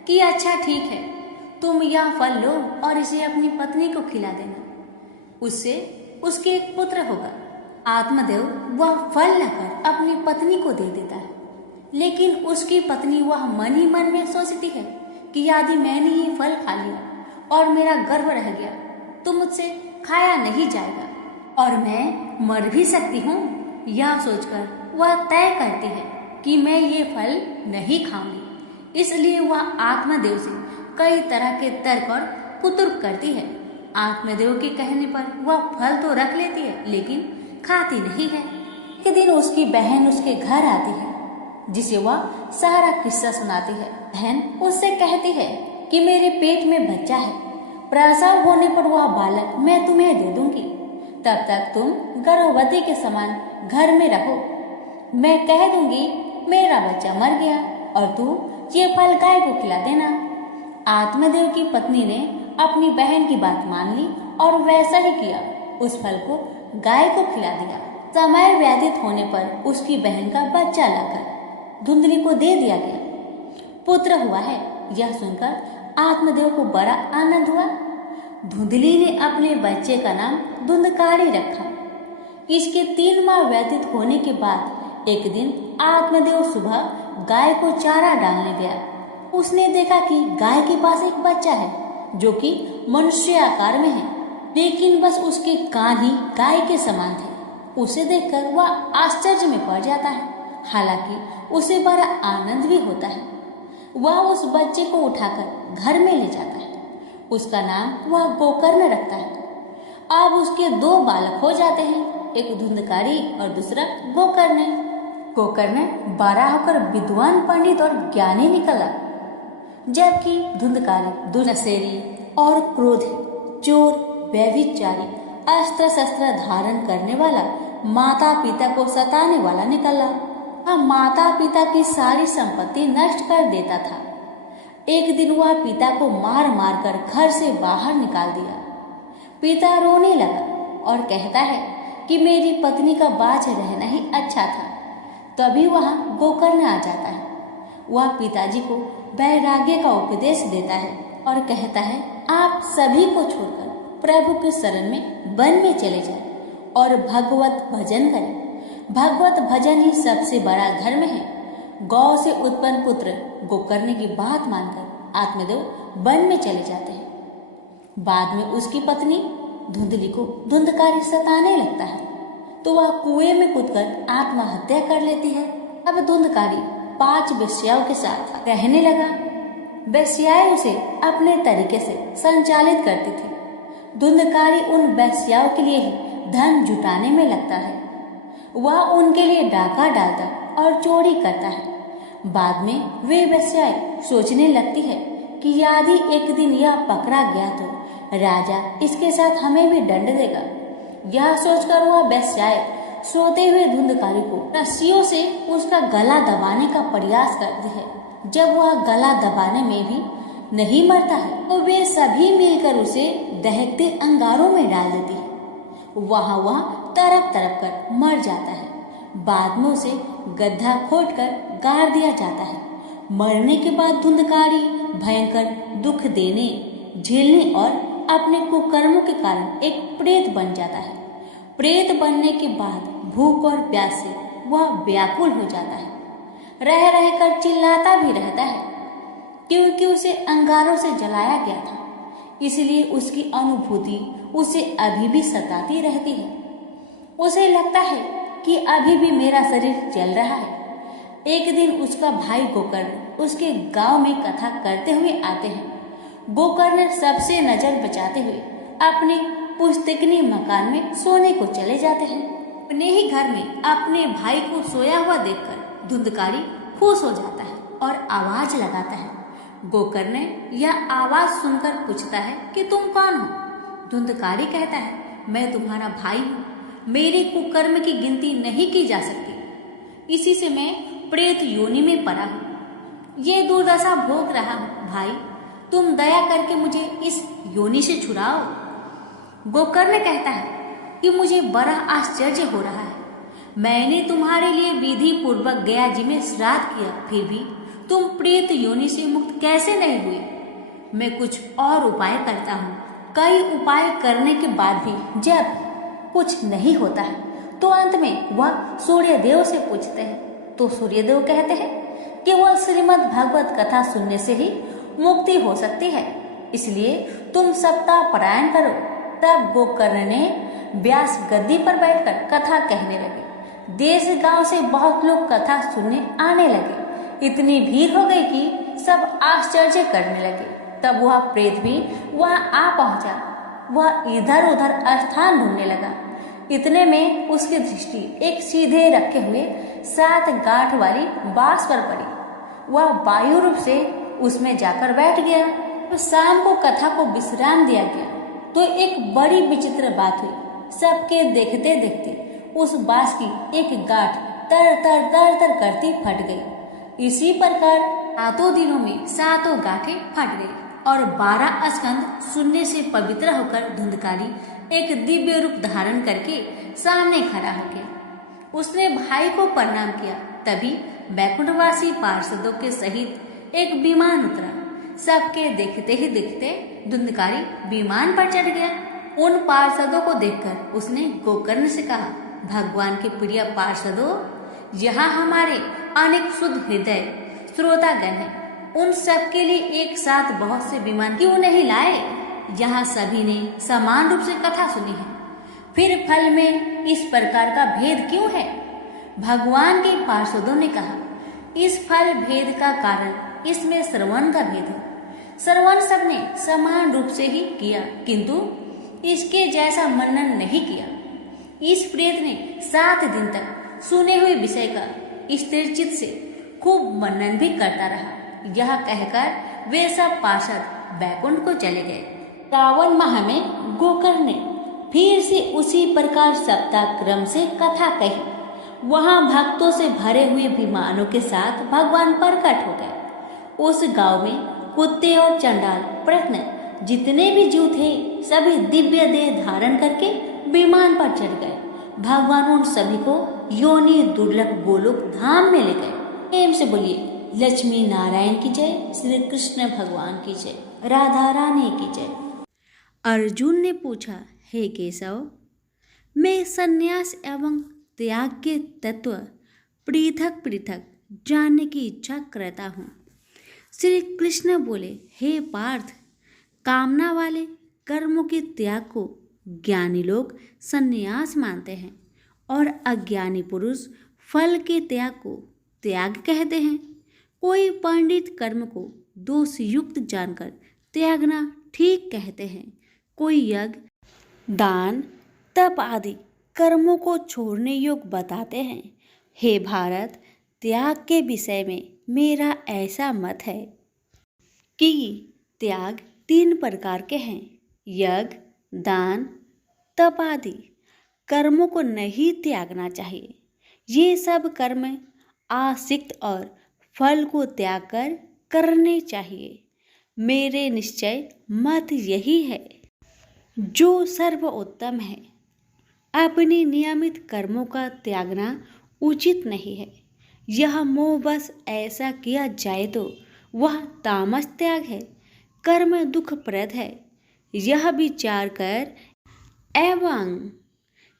कि अच्छा ठीक है, तुम यह फल लो और इसे अपनी पत्नी को खिला देना, उससे उसके एक पुत्र होगा। आत्मदेव वह फल लाकर अपनी पत्नी को दे देता है, लेकिन उसकी पत्नी वह मन ही मन में सोचती है कि यदि मैंने ये फल खा लिया और मेरा गर्भ रह गया तो मुझसे खाया नहीं जाएगा और मैं मर भी सकती हूँ। यह सोचकर वह तय करती है कि मैं ये फल नहीं खाऊंगी। इसलिए वह आत्मदेव से कई तरह के तर्क और कुतर्क करती है। आत्मदेव के कहने पर वह फल तो रख लेती है लेकिन खाती नहीं है। एक दिन उसकी बहन उसके घर आती है, जिसे वह सारा किस्सा सुनाती है। बहन उससे कहती है कि मेरे पेट में बच्चा है, प्रसव होने पर वह बालक मैं तुम्हें दे दूंगी, तब तक तुम गर्भवती के समान घर में रहो। मैं कह दूंगी मेरा बच्चा मर गया और तू ये फल गाय को खिला देना। आत्मदेव की पत्नी ने अपनी बहन की बात मान ली और वैसा ही किया। उस फल को गाय को खिला दिया। समय व्यतीत होने पर उसकी बहन का बच्चा लाकर धुंधली को दे दिया गया। पुत्र हुआ है, यह सुनकर आत्मदेव को बड़ा आनंद हुआ। धुंधली ने अपने बच्चे का नाम धुंधकारी रखा। इसके 3 माह व्यतीत होने के बाद एक दिन आत्मदेव सुबह गाय को चारा डालने गया। उसने देखा कि गाय के पास एक बच्चा है जो कि मनुष्य आकार में है, लेकिन बस उसके कान ही गाय के समान थे। उसे देखकर वह आश्चर्य में पड़ जाता है, हालांकि उसे बड़ा आनंद भी होता है। वह उस बच्चे को उठाकर घर में ले जाता है। उसका नाम वह गोकर्ण रखता है। अब उसके 2 बालक हो जाते हैं, एक धुंधकारी और दूसरा गोकर्ण। गोकर्ण बड़ा होकर विद्वान, पंडित और ज्ञानी निकला, जबकि धुंधकारी दुर्नसेरी और क्रोधी, चोर, व्यभिचारी, अस्त्र शस्त्र धारण करने वाला, माता पिता को सताने वाला निकला। वह माता पिता की सारी संपत्ति नष्ट कर देता था। एक दिन वह पिता को मार मार कर घर से बाहर निकाल दिया। पिता रोने लगा और कहता है कि मेरी पत्नी का बाँझ रहना ही अच्छा था। तभी वहाँ गोकर्ण आ जाता है। वह पिताजी को वैराग्य का उपदेश देता है और कहता है, आप सभी को छोड़कर प्रभु के शरण में वन में चले जाएं और भगवत भजन करें। भगवत भजन ही सबसे बड़ा धर्म है। गौ से उत्पन्न पुत्र गोकर्ण की बात मानकर आत्मदेव वन में चले जाते हैं। बाद में उसकी पत्नी धुंधली को धुंधकारी सताने लगता है, तो वह कुएं में कूदकर आत्महत्या कर लेती है। अब धुंधकारी 5 वेश्याओं के साथ रहने लगा। वेश्याएं उसे अपने तरीके से संचालित करती थी। धुंधकारी उन वेश्याओं के लिए ही धन जुटाने में लगता है। वह उनके लिए डाका डालता और चोरी करता है। बाद में वे वेश्याएं सोचने लगती है कि यदि एक दिन यह पकड़ा गया तो राजा इसके साथ हमें भी दंड देगा। यह सोचकर वह बेस्याए सोते हुए धुंधकारी को रस्सियों से उसका गला दबाने का प्रयास करते हैं। जब वह गला दबाने में भी नहीं मरता है तो वे सभी मिलकर उसे दहकते अंगारों में डाल देती है। वहाँ वह तड़प तड़प कर मर जाता है। बाद में उसे गड्ढा खोदकर गाड़ दिया जाता है। मरने के बाद धुंधकारी भयंकर दुख देने, झेलने और अपने कुकर्मों के कारण एक प्रेत बन जाता है। प्रेत बनने के बाद भूख और प्यास से वह व्याकुल हो जाता है। रह रहकर चिल्लाता भी रहता है, क्योंकि उसे अंगारों से जलाया गया था। इसलिए उसकी अनुभूति उसे अभी भी सताती रहती है। उसे लगता है कि अभी भी मेरा शरीर जल रहा है। एक दिन उसका भाई गोकर्ण उसके गांव में कथा करते हुए आते हैं। गोकर्ण सबसे नजर बचाते हुए अपने पुस्तकनी मकान में सोने को चले जाते हैं। अपने ही घर में अपने भाई को सोया हुआ देखकर धुंधकारी खुश हो जाता है और आवाज लगाता है। गोकर्ण यह आवाज सुनकर पूछता है कि तुम कौन हो? धुंधकारी कहता है, मैं तुम्हारा भाई हूँ। मेरे कुकर्म की गिनती नहीं की जा सकती। इसी से मैं प्रेत योनि में पड़ा हूँ। ये दुर्दशा भोग रहा हूँ। भाई, तुम दया करके मुझे इस योनि से छुड़ाओ। गोकर्ण कहता है कि मुझे बड़ा आश्चर्य हो रहा है। मैंने तुम्हारे लिए विधि पूर्वक गया जी में श्राद्ध किया, फिर भी तुम प्रेत योनि से मुक्त कैसे नहीं हुए? मैं कुछ और उपाय करता हूँ। कई उपाय करने के बाद भी जब कुछ नहीं होता है तो अंत में वह सूर्यदेव से पूछते हैं। तो सूर्यदेव कहते हैं कि वह श्रीमद् भागवत कथा सुनने से ही मुक्ति हो सकती है, इसलिए तुम सप्ताह पारायण करो। तब गोकर्ण ने व्यास गद्दी पर बैठकर कथा कहने लगे। देश गांव से बहुत लोग कथा सुनने आने लगे। इतनी भीड़ हो गई कि सब आश्चर्य करने लगे। तब वह प्रेत भी वहां आ पहुंचा। वह इधर उधर स्थान ढूंढने लगा। इतने में उसकी दृष्टि एक सीधे रखे हुए 7 गांठ वाली बांस पर पड़ी। वह वायु रूप से उसमें जाकर बैठ गया। तो शाम को कथा को विश्राम दिया गया तो एक बड़ी विचित्र बात हुई। सबके देखते देखते उस बांस की एक गांठ तर तर तर तर करती फट गई। इसी प्रकार 7 दिनों में 7 गांठें फट गई और 12 स्कंद सुनने से पवित्र होकर धुंधकारी एक दिव्य रूप धारण करके सामने खड़ा हो गया। उसने भाई को प्रणाम किया। तभी बैकुंठवासी पार्षदों के सहित एक विमान उतरा। सबके देखते ही देखते धुंधकारी विमान पर चढ़ गया। उन पार्षदों को देखकर उसने गोकर्ण से कहा, भगवान के प्रिय पार्षदों, यहाँ हमारे अनेक शुद्ध हृदय श्रोतागण हैं। उन सब के लिए एक साथ बहुत से विमान क्यों नहीं लाए? यहाँ सभी ने समान रूप से कथा सुनी है, फिर फल में इस प्रकार का भेद क्यों है? भगवान के पार्षदों ने कहा, इस फल भेद का कारण इसमें श्रवण का भेद है। श्रवण सबने समान रूप से ही किया, किंतु इसके जैसा मनन नहीं किया। इस प्रेत ने 7 दिन तक सुने हुए विषय का स्थिरचित्त से खूब मनन भी करता रहा। यह कहकर वे सब पार्षद बैकुंठ को चले गए। श्रावण माह में गोकर्ण ने फिर से उसी प्रकार सप्ताह क्रम से कथा कही। वहां भक्तों से भरे हुए विमानों के साथ भगवान प्रकट हो गए। उस गांव में कुत्ते और चंडाल प्रश्न जितने भी जीव थे सभी दिव्य देह धारण करके विमान पर चढ़ गए। भगवान उन सभी को योनि दुर्लभ गोलोक धाम में ले गए। प्रेम से बोलिए लक्ष्मी नारायण की जय, श्री कृष्ण भगवान की जय, राधा रानी की जय। अर्जुन ने पूछा, हे केशव, मैं संन्यास एवं त्याग के तत्व पृथक पृथक जानने की इच्छा करता हूँ। श्री कृष्ण बोले, हे पार्थ, कामना वाले कर्मों के त्याग को ज्ञानी लोग संन्यास मानते हैं और अज्ञानी पुरुष फल के त्याग को त्याग कहते हैं। कोई पंडित कर्म को दोष युक्त जानकर त्यागना ठीक कहते हैं। कोई यज्ञ, दान, तप आदि कर्मों को छोड़ने योग्य बताते हैं। हे भारत, त्याग के विषय में मेरा ऐसा मत है। कि त्याग 3 प्रकार के हैं, यज्ञ, दान, तप आदि। कर्मों को नहीं त्यागना चाहिए। ये सब कर्म आसक्त और फल को त्याग कर करने चाहिए। मेरे निश्चय मत यही है जो सर्वोत्तम है। अपने नियमित कर्मों का त्यागना उचित नहीं है। यह मोहवश ऐसा किया जाए तो वह तामस त्याग है, कर्म दुखप्रद है। यह विचार कर एवं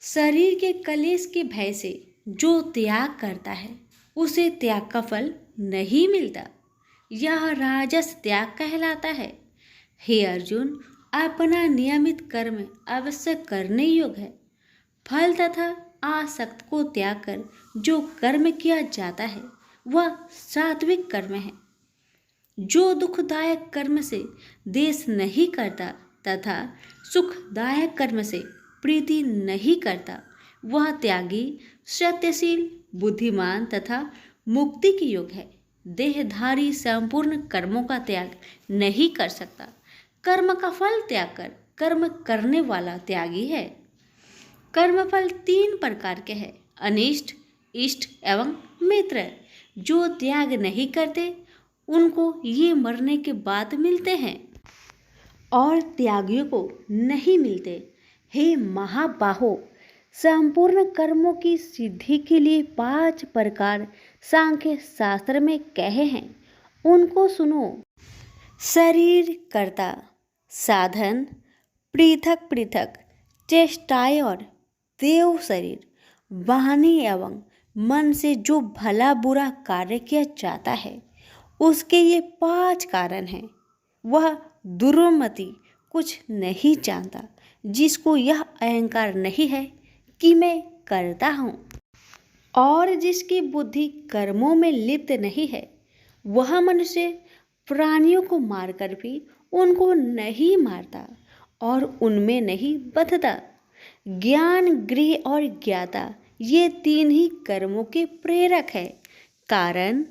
शरीर के कलेश के भय से जो त्याग करता है उसे त्याग का फल नहीं मिलता। यह राजस त्याग कहलाता है। हे अर्जुन, अपना नियमित कर्म अवश्य करने योग्य है। फल तथा आसक्त को त्याग कर जो कर्म किया जाता है वह सात्विक कर्म है। जो दुखदायक कर्म से देश नहीं करता तथा सुखदायक कर्म से प्रीति नहीं करता वह त्यागी, सत्यशील, बुद्धिमान तथा मुक्ति के योग्य है। देहधारी संपूर्ण कर्मों का त्याग नहीं कर सकता। कर्म का फल त्याग कर कर्म करने वाला त्यागी है। कर्मफल 3 प्रकार के हैं, अनिष्ट, इष्ट एवं मित्र। जो त्याग नहीं करते उनको ये मरने के बाद मिलते हैं और त्यागियों को नहीं मिलते। हे महाबाहो, संपूर्ण कर्मों की सिद्धि के लिए 5 प्रकार सांख्य शास्त्र में कहे हैं, उनको सुनो। शरीर कर्ता, साधन, पृथक पृथक चेष्टाएं और देव शरीर, वाणी एवं मन से जो भला बुरा कार्य किया जाता है उसके ये 5 कारण हैं। वह दुर्मति कुछ नहीं जानता जिसको यह अहंकार नहीं है कि मैं करता हूँ, और जिसकी बुद्धि कर्मों में लिप्त नहीं है। वह मनुष्य प्राणियों को मारकर भी उनको नहीं मारता और उनमें नहीं बंधता। ज्ञान, गृह और ज्ञाता ये 3 ही कर्मों के प्रेरक है। कारण,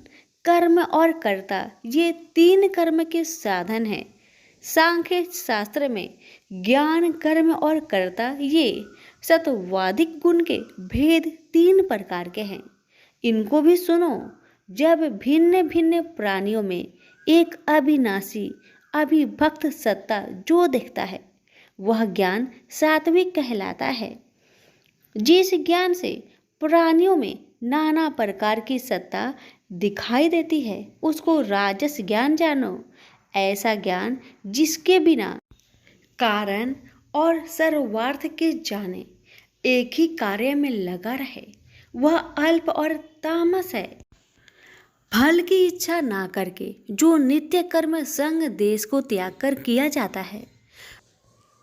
कर्म और कर्ता ये 3 कर्म के साधन हैं। सांख्य शास्त्र में ज्ञान, कर्म और कर्ता ये सत्वाधिक गुण के भेद 3 प्रकार के हैं। इनको भी सुनो। जब भिन्न भिन्न प्राणियों में एक अविनाशी अविभक्त सत्ता जो दिखता है वह ज्ञान सात्विक कहलाता है। जिस ज्ञान से प्राणियों में नाना प्रकार की सत्ता दिखाई देती है उसको राजस ज्ञान जानो। ऐसा ज्ञान जिसके बिना कारण और सर्वार्थ के जाने एक ही कार्य में लगा रहे वह अल्प और तामस है। फल की इच्छा ना करके जो नित्य कर्म संग देश को त्याग कर किया जाता है,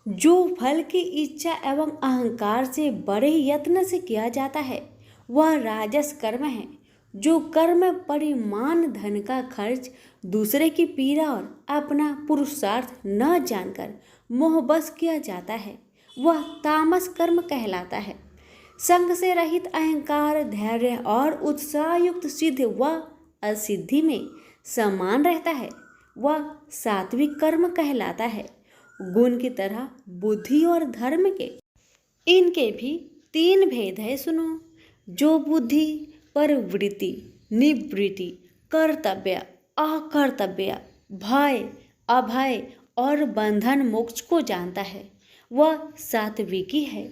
जो फल की इच्छा एवं अहंकार से बड़े यत्न से किया जाता है वह राजस कर्म है। जो कर्म परिमाण धन का खर्च, दूसरे की पीड़ा और अपना पुरुषार्थ न जानकर मोहबस किया जाता है वह तामस कर्म कहलाता है। संग से रहित अहंकार, धैर्य और उत्साह युक्त सिद्ध व असिद्धि में समान रहता है वह सात्विक कर्म कहलाता है। गुण की तरह बुद्धि और धर्म के इनके भी 3 भेद है, सुनो। जो बुद्धि प्रवृत्ति, निवृत्ति, कर्तव्य, अकर्तव्य, भय, अभय और बंधन मोक्ष को जानता है वह सात्विकी है।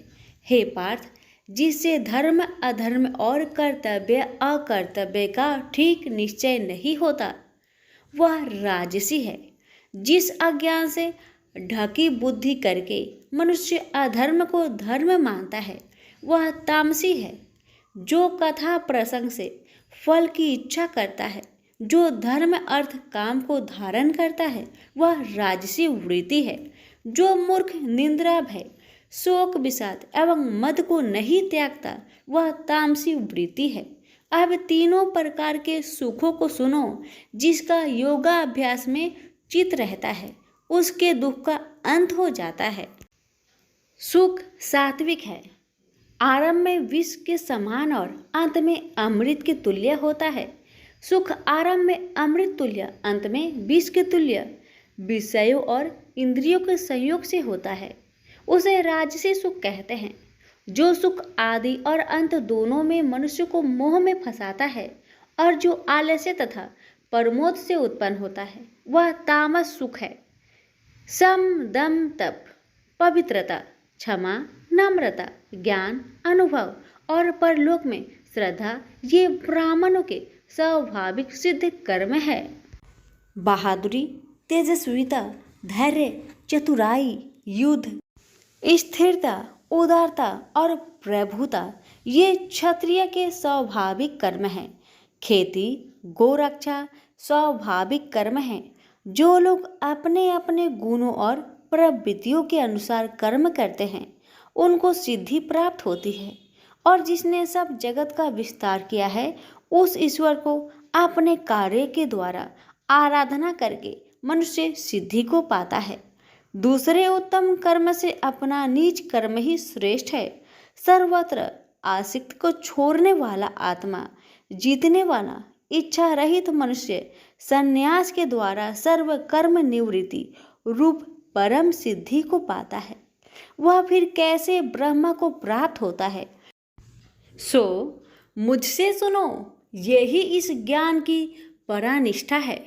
हे पार्थ, जिससे धर्म अधर्म और कर्तव्य अकर्तव्य का ठीक निश्चय नहीं होता वह राजसी है। जिस अज्ञान से ढकी बुद्धि करके मनुष्य अधर्म को धर्म मानता है वह तामसी है। जो कथा प्रसंग से फल की इच्छा करता है, जो धर्म अर्थ काम को धारण करता है वह राजसी वृत्ति है। जो मूर्ख, निंद्रा, भय, शोक, विषाद एवं मद को नहीं त्यागता वह तामसी वृत्ति है। अब 3 प्रकार के सुखों को सुनो। जिसका योगाभ्यास में चित रहता है उसके दुख का अंत हो जाता है। सुख सात्विक है, आरंभ में विष के समान और अंत में अमृत के तुल्य होता है। सुख आरंभ में अमृत तुल्य, अंत में विष के तुल्य। विषयों और इंद्रियों के संयोग से होता है, उसे राजसी सुख कहते हैं। जो सुख आदि और अंत दोनों में मनुष्य को मोह में फंसाता है और जो आलस्य तथा प्रमोद से उत्पन्न होता है, वह तामस सुख है। सम, दम, तप, पवित्रता, क्षमा, नम्रता, ज्ञान, अनुभव और परलोक में श्रद्धा, ये ब्राह्मणों के स्वाभाविक सिद्ध कर्म है। बहादुरी, तेजस्विता, धैर्य, चतुराई, युद्ध, स्थिरता, उदारता और प्रभुता, ये क्षत्रिय के स्वाभाविक कर्म हैं। खेती, गोरक्षा स्वाभाविक कर्म हैं। जो लोग अपने अपने गुणों और प्रवृत्तियों के अनुसार कर्म करते हैं, उनको सिद्धि प्राप्त होती है। और जिसने सब जगत का विस्तार किया है, उस ईश्वर को अपने कार्य के द्वारा आराधना करके मनुष्य सिद्धि को पाता है। दूसरे उत्तम कर्म से अपना नीच कर्म ही श्रेष्ठ है। सर्वत्र आसक्त को छोड़ने वाला आत्मा, जीतने वाला इच्छा रहित मनुष्य संन्यास के द्वारा सर्व कर्म निवृत्ति रूप परम सिद्धि को पाता है। वह फिर कैसे ब्रह्म को प्राप्त होता है? सो मुझसे सुनो, यही इस ज्ञान की परानिष्ठा है।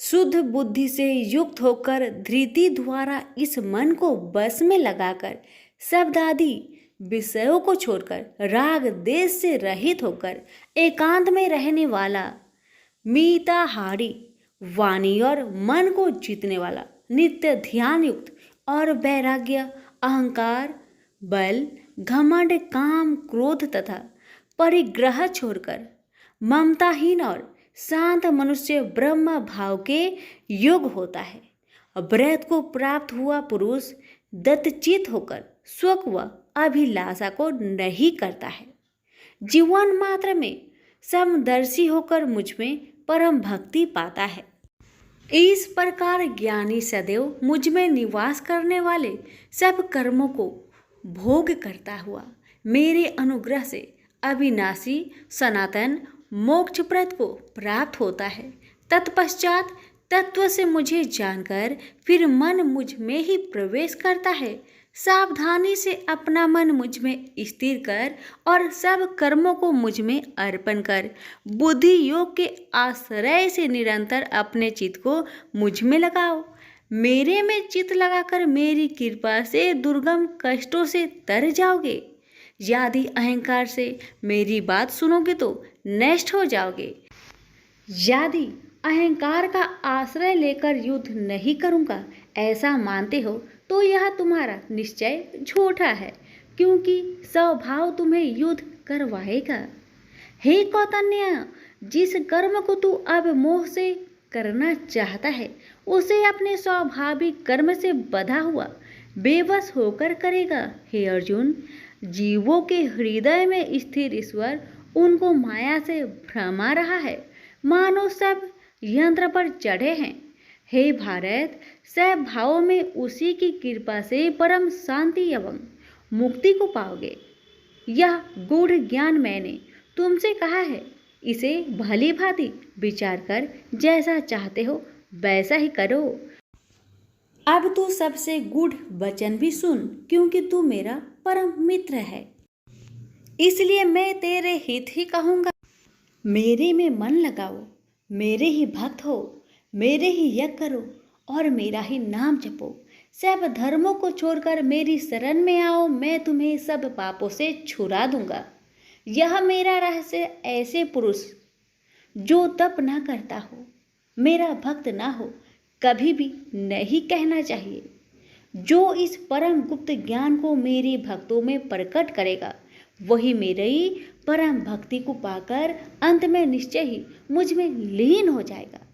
शुद्ध बुद्धि से युक्त होकर धृति द्वारा इस मन को बस में लगाकर शब्द आदि विषयों को छोड़कर राग देश से रहित होकर एकांत में रहने वाला, मिताहारी, वाणी और मन को जीतने वाला, नित्य ध्यान युक्त और वैराग्य, अहंकार, बल, घमंड, काम, क्रोध तथा परिग्रह छोड़कर ममताहीन और शांत मनुष्य ब्रह्म भाव के योग होता है। ब्रह्म को प्राप्त हुआ पुरुष दत्तचित होकर सुख व अभिलाषा को नहीं करता है। जीवन मात्र में समदर्शी होकर मुझ में परम भक्ति पाता है। इस प्रकार ज्ञानी सदैव मुझ में निवास करने वाले सब कर्मों को भोग करता हुआ मेरे अनुग्रह से अविनाशी सनातन मोक्षप्रद को प्राप्त होता है। तत्पश्चात तत्व से मुझे जानकर फिर मन मुझ में ही प्रवेश करता है। सावधानी से अपना मन मुझ में स्थिर कर और सब कर्मों को मुझ में अर्पण कर बुद्धि योग के आश्रय से निरंतर अपने चित्त को मुझ में लगाओ। मेरे में चित्त लगाकर मेरी कृपा से दुर्गम कष्टों से तर जाओगे। यदि अहंकार से मेरी बात सुनोगे तो नष्ट हो जाओगे। यदि अहंकार का आश्रय लेकर युद्ध नहीं करूँगा ऐसा मानते हो तो यह तुम्हारा निश्चय झूठा है, क्योंकि स्वभाव तुम्हें युद्ध करवाएगा। हे कौतन्य, जिस कर्म को तू अब मोह से करना चाहता है उसे अपने स्वाभाविक कर्म से बंधा हुआ बेबस होकर करेगा। हे अर्जुन, जीवों के हृदय में स्थिर ईश्वर उनको माया से भ्रमा रहा है, मानो सब यंत्र पर चढ़े हैं। हे भारत, सब भावों में उसी की कृपा से परम शांति एवं मुक्ति को पाओगे। यह गूढ़ ज्ञान मैंने तुमसे कहा है, इसे भली भांति विचार कर जैसा चाहते हो वैसा ही करो। अब तू सबसे गूढ़ वचन भी सुन, क्योंकि तू मेरा परम मित्र है, इसलिए मैं तेरे हित ही कहूँगा। मेरे में मन लगाओ, मेरे ही भक्त हो, मेरे ही यज्ञ करो और मेरा ही नाम जपो। सब धर्मों को छोड़कर मेरी शरण में आओ, मैं तुम्हें सब पापों से छुड़ा दूंगा। यह मेरा रहस्य ऐसे पुरुष जो तप ना करता हो, मेरा भक्त ना हो, कभी भी नहीं कहना चाहिए। जो इस परम गुप्त ज्ञान को मेरे भक्तों में प्रकट करेगा वही मेरी परम भक्ति को पाकर अंत में निश्चय ही मुझ में लीन हो जाएगा।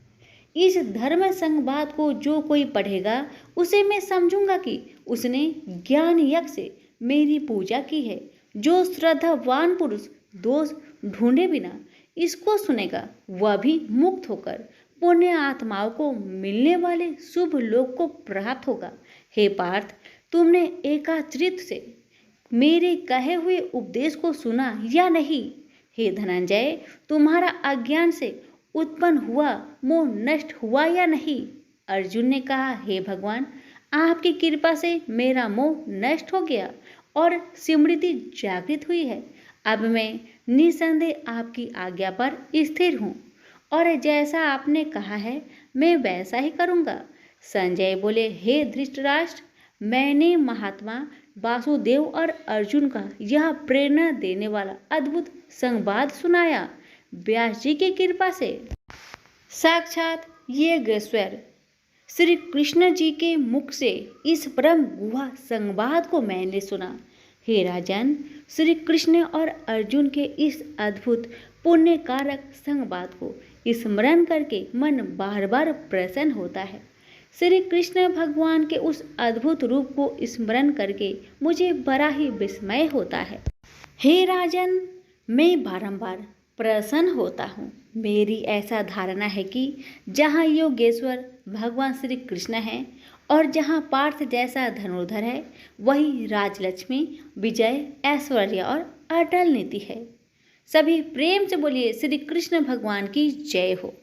इस धर्म संवाद को जो कोई पढ़ेगा उसे मैं समझूंगा कि उसने ज्ञान यज्ञ से मेरी पूजा की है। जो श्रद्धावान पुरुष दोष ढूंढे बिना इसको सुनेगा वह भी मुक्त होकर पुण्य आत्माओं को मिलने वाले शुभ लोक को प्राप्त होगा। हे पार्थ, तुमने एकाग्रचित्त से मेरे कहे हुए उपदेश को सुना या नहीं? हे धनंजय, तुम्हारा अज्ञान से उत्पन्न हुआ मोह नष्ट हुआ या नहीं? अर्जुन ने कहा, हे भगवान, आपकी कृपा से मेरा मोह नष्ट हो गया और स्मृति जागृत हुई है। अब मैं निसंदेह आपकी आज्ञा पर स्थिर हूँ और जैसा आपने कहा है मैं वैसा ही करूँगा। संजय बोले, हे धृतराष्ट्र, मैंने महात्मा वासुदेव और अर्जुन का यह प्रेरणा देने वाला अद्भुत संवाद सुनाया व्यास जी की कृपा से। साक्षात योगेश्वर श्री कृष्ण जी के मुख से इस परम गुहा संवाद को मैंने सुना। हे राजन, श्री कृष्ण और अर्जुन के इस अद्भुत पुण्य कारक संवाद को स्मरण करके मन बार बार प्रसन्न होता है। श्री कृष्ण भगवान के उस अद्भुत रूप को स्मरण करके मुझे बड़ा ही विस्मय होता है। हे राजन, मैं बारंबार प्रसन्न होता हूँ। मेरी ऐसा धारणा है कि जहाँ योगेश्वर भगवान श्री कृष्ण हैं और जहाँ पार्थ जैसा धनुर्धर है, वही राजलक्ष्मी, विजय, ऐश्वर्य और अटल नीति है। सभी प्रेम से बोलिए, श्री कृष्ण भगवान की जय हो।